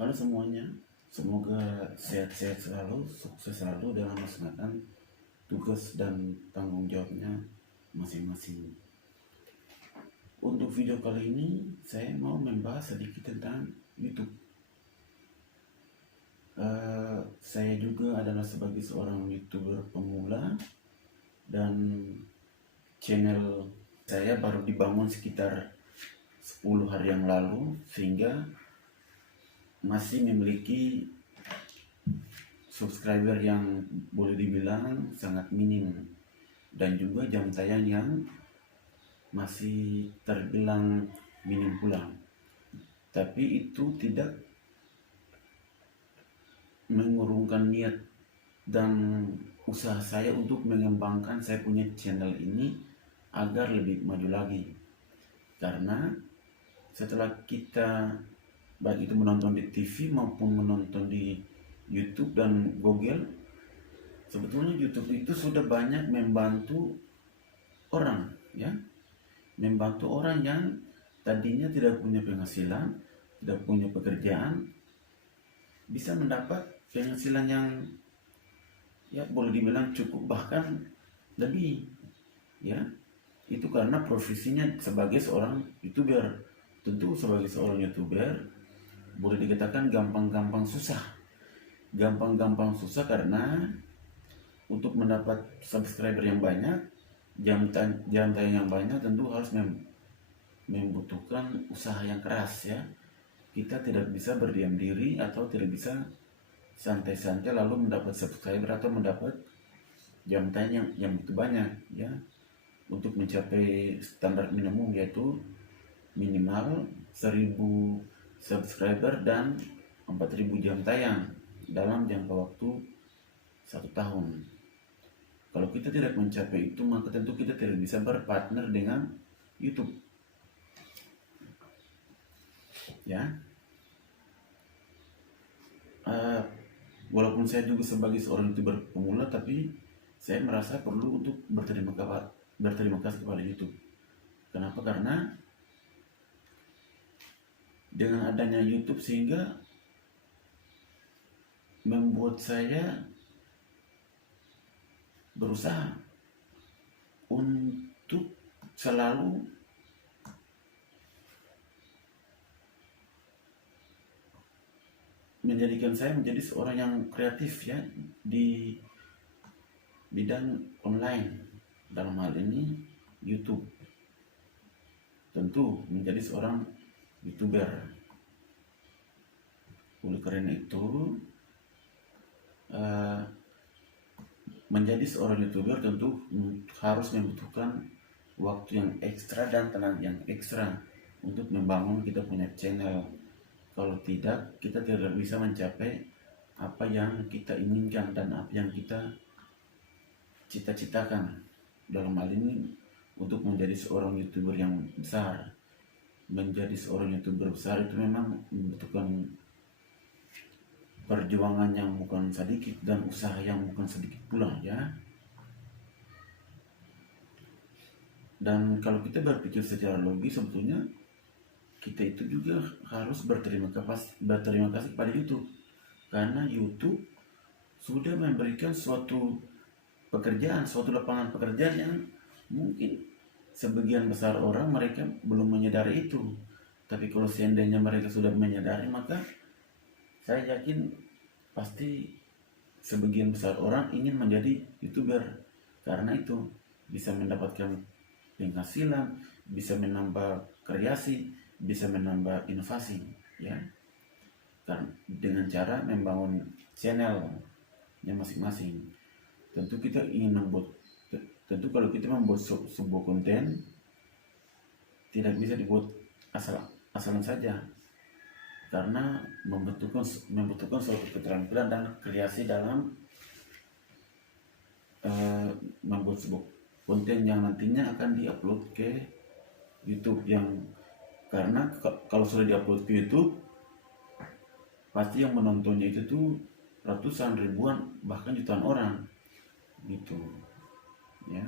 Halo semuanya, semoga sehat-sehat selalu, sukses selalu dalam melaksanakan tugas dan tanggung jawabnya masing-masing. Untuk video kali ini, saya mau membahas sedikit tentang YouTube. Saya juga adalah sebagai seorang YouTuber pemula dan channel saya baru dibangun sekitar 10 hari yang lalu, sehingga masih memiliki subscriber yang boleh dibilang sangat minim, dan juga jam tayang yang masih terbilang minim pula. Tapi itu tidak mengurungkan niat dan usaha saya untuk mengembangkan saya punya channel ini agar lebih maju lagi. Karena setelah kita baik itu menonton di TV maupun menonton di YouTube dan Google, sebetulnya YouTube itu sudah banyak membantu orang, ya, membantu orang yang tadinya tidak punya penghasilan, tidak punya pekerjaan, bisa mendapat penghasilan yang ya boleh dibilang cukup, bahkan lebih, ya. Itu karena profesinya sebagai seorang YouTuber. Tentu sebagai seorang YouTuber boleh dikatakan gampang-gampang susah. Gampang-gampang susah karena untuk mendapat subscriber yang banyak, jam tayang yang banyak, tentu harus membutuhkan usaha yang keras, ya. Kita tidak bisa berdiam diri atau tidak bisa santai-santai lalu mendapat subscriber atau mendapat jam tayang yang begitu banyak, ya. Untuk mencapai standar minimum, yaitu minimal 1000 subscriber dan 4000 jam tayang dalam jangka waktu 1 tahun. Kalau kita tidak mencapai itu, maka tentu kita tidak bisa berpartner dengan YouTube, ya. Walaupun saya juga sebagai seorang YouTuber pemula, tapi saya merasa perlu untuk berterima kasih kepada YouTube. Kenapa? Karena dengan adanya YouTube sehingga membuat saya berusaha untuk selalu menjadikan saya menjadi seorang yang kreatif, ya, di bidang online, dalam hal ini YouTube. Tentu menjadi seorang YouTuber. Oleh karena itu, menjadi seorang YouTuber tentu harus membutuhkan waktu yang ekstra dan tenaga yang ekstra untuk membangun kita punya channel. Kalau tidak, kita tidak bisa mencapai apa yang kita inginkan dan apa yang kita cita-citakan. Dalam hal ini, untuk menjadi seorang YouTuber yang besar. Menjadi seorang YouTuber besar itu memang membutuhkan perjuangan yang bukan sedikit dan usaha yang bukan sedikit pula, ya. Dan kalau kita berpikir secara logis, sebetulnya kita itu juga harus berterima kasih pada YouTube, karena YouTube sudah memberikan suatu pekerjaan, suatu lapangan pekerjaan yang mungkin sebagian besar orang mereka belum menyadari itu. Tapi kalau seandainya mereka sudah menyadari, maka saya yakin pasti sebagian besar orang ingin menjadi YouTuber, karena itu bisa mendapatkan penghasilan, bisa menambah kreasi, bisa menambah inovasi, ya, kan, dengan cara membangun channelnya masing-masing. Tentu kita ingin tentu kalau kita membuat sebuah konten, tidak bisa dibuat asalan saja, karena membutuhkan suatu keterampilan dan kreasi dalam membuat sebuah konten yang nantinya akan diupload ke YouTube. Karena kalau sudah diupload ke YouTube, pasti yang menontonnya itu tuh ratusan, ribuan, bahkan jutaan orang, gitu, ya.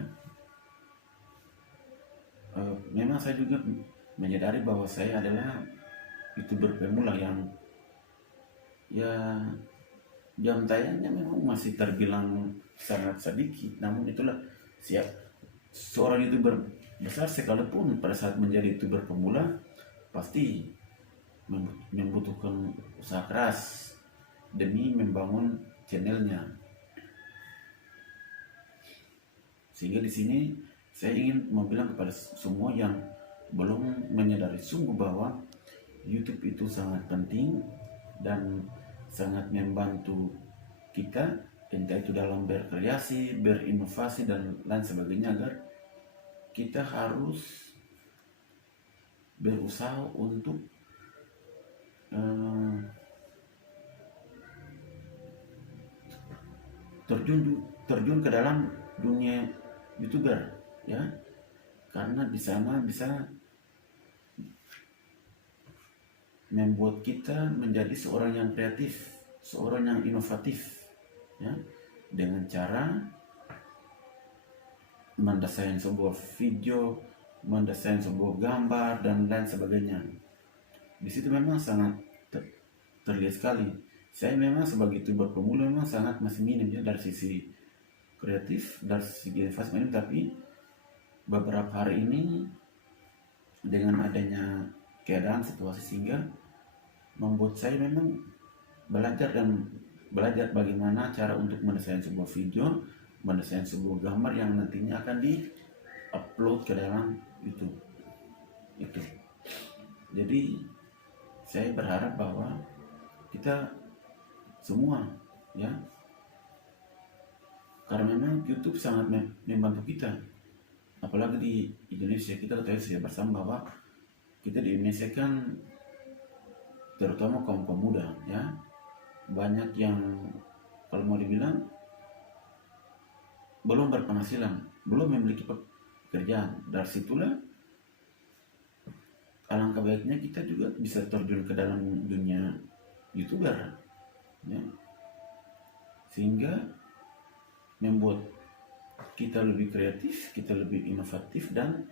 Memang saya juga menyadari bahwa saya adalah YouTuber pemula yang ya jam tayangnya memang masih terbilang sangat sedikit, namun itulah siap seorang YouTuber besar sekalipun pada saat menjadi YouTuber pemula pasti membutuhkan usaha keras demi membangun channelnya. Sehingga di sini saya ingin membilang kepada semua yang belum menyadari sungguh bahwa YouTube itu sangat penting dan sangat membantu kita, entah itu dalam berkreasi, berinovasi dan lain sebagainya, agar kita harus berusaha untuk terjun ke dalam dunia YouTuber, ya, karena di sana bisa membuat kita menjadi seorang yang kreatif, seorang yang inovatif, ya, dengan cara mendesain sebuah video, mendesain sebuah gambar dan lain sebagainya. Di situ memang sangat terlihat sekali. Saya memang sebagai YouTuber pemula memang sangat masih minim ya dari sisi kreatif, dari segi inovasi minim, tapi beberapa hari ini dengan adanya keadaan situasi sehingga membuat saya memang belajar bagaimana cara untuk mendesain sebuah video, mendesain sebuah gambar yang nantinya akan di-upload ke dalam YouTube. Itu. Jadi saya berharap bahwa kita semua, ya, karena memang YouTube sangat membantu kita, apalagi di Indonesia. Kita ketahui bersama bahwa kita di Indonesia kan terutama kaum muda, ya, banyak yang kalau mau dibilang belum berpenghasilan, belum memiliki pekerjaan. Dari situlah alangkah baiknya kita juga bisa terjun ke dalam dunia YouTuber, ya, sehingga membuat kita lebih kreatif, kita lebih inovatif, dan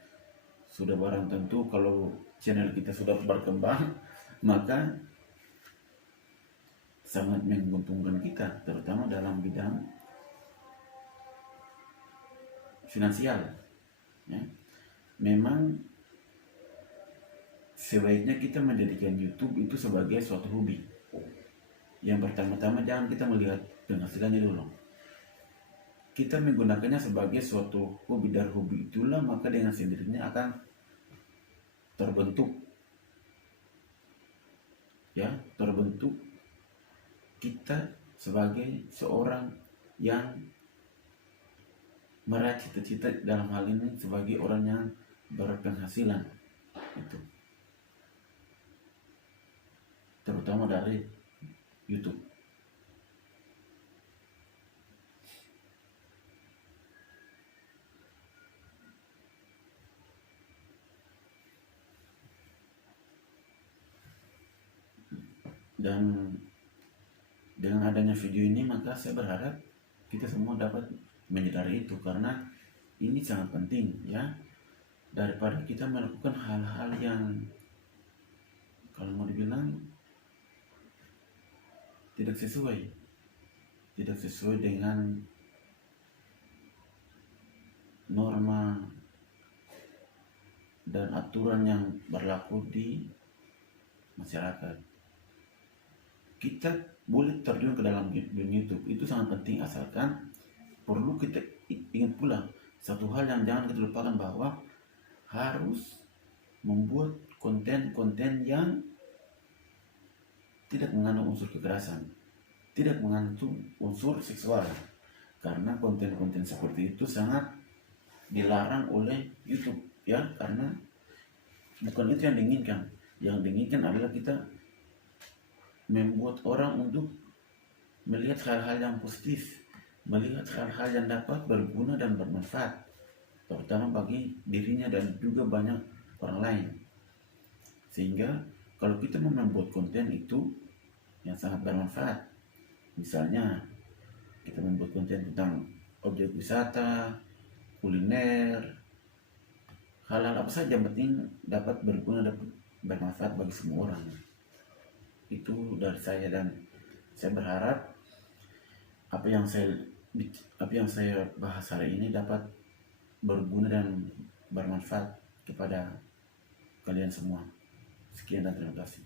sudah barang tentu kalau channel kita sudah berkembang maka sangat menguntungkan kita, terutama dalam bidang finansial, ya. Memang sebaiknya kita menjadikan YouTube itu sebagai suatu hobi. Yang pertama-tama jangan kita melihat penghasilannya dulu. Kita menggunakannya sebagai suatu hobi, dan hobi itulah maka dengan sendirinya akan terbentuk, ya, terbentuk kita sebagai seorang yang meraih cita-cita, dalam hal ini sebagai orang yang berpenghasilan, itu terutama dari YouTube. Dan dengan adanya video ini maka saya berharap kita semua dapat menyadari itu, karena ini sangat penting, ya, daripada kita melakukan hal-hal yang kalau mau dibilang tidak sesuai dengan norma dan aturan yang berlaku di masyarakat. Kita boleh terjun ke dalam dunia YouTube, itu sangat penting, asalkan perlu kita ingat pula satu hal yang jangan kita lupakan, bahwa harus membuat konten-konten yang tidak mengandung unsur kekerasan, tidak mengandung unsur seksual, karena konten-konten seperti itu sangat dilarang oleh YouTube, ya, karena bukan itu yang diinginkan. Yang diinginkan adalah kita membuat orang untuk melihat hal-hal yang positif, melihat hal-hal yang dapat berguna dan bermanfaat, terutama bagi dirinya dan juga banyak orang lain. Sehingga kalau kita mau membuat konten itu yang sangat bermanfaat, misalnya kita membuat konten tentang objek wisata, kuliner, hal-hal apa saja yang penting dapat berguna, dapat bermanfaat bagi semua orang. Itu dari saya, dan Saya berharap apa yang saya bahas hari ini dapat berguna dan bermanfaat kepada kalian semua. Sekian dan terima kasih.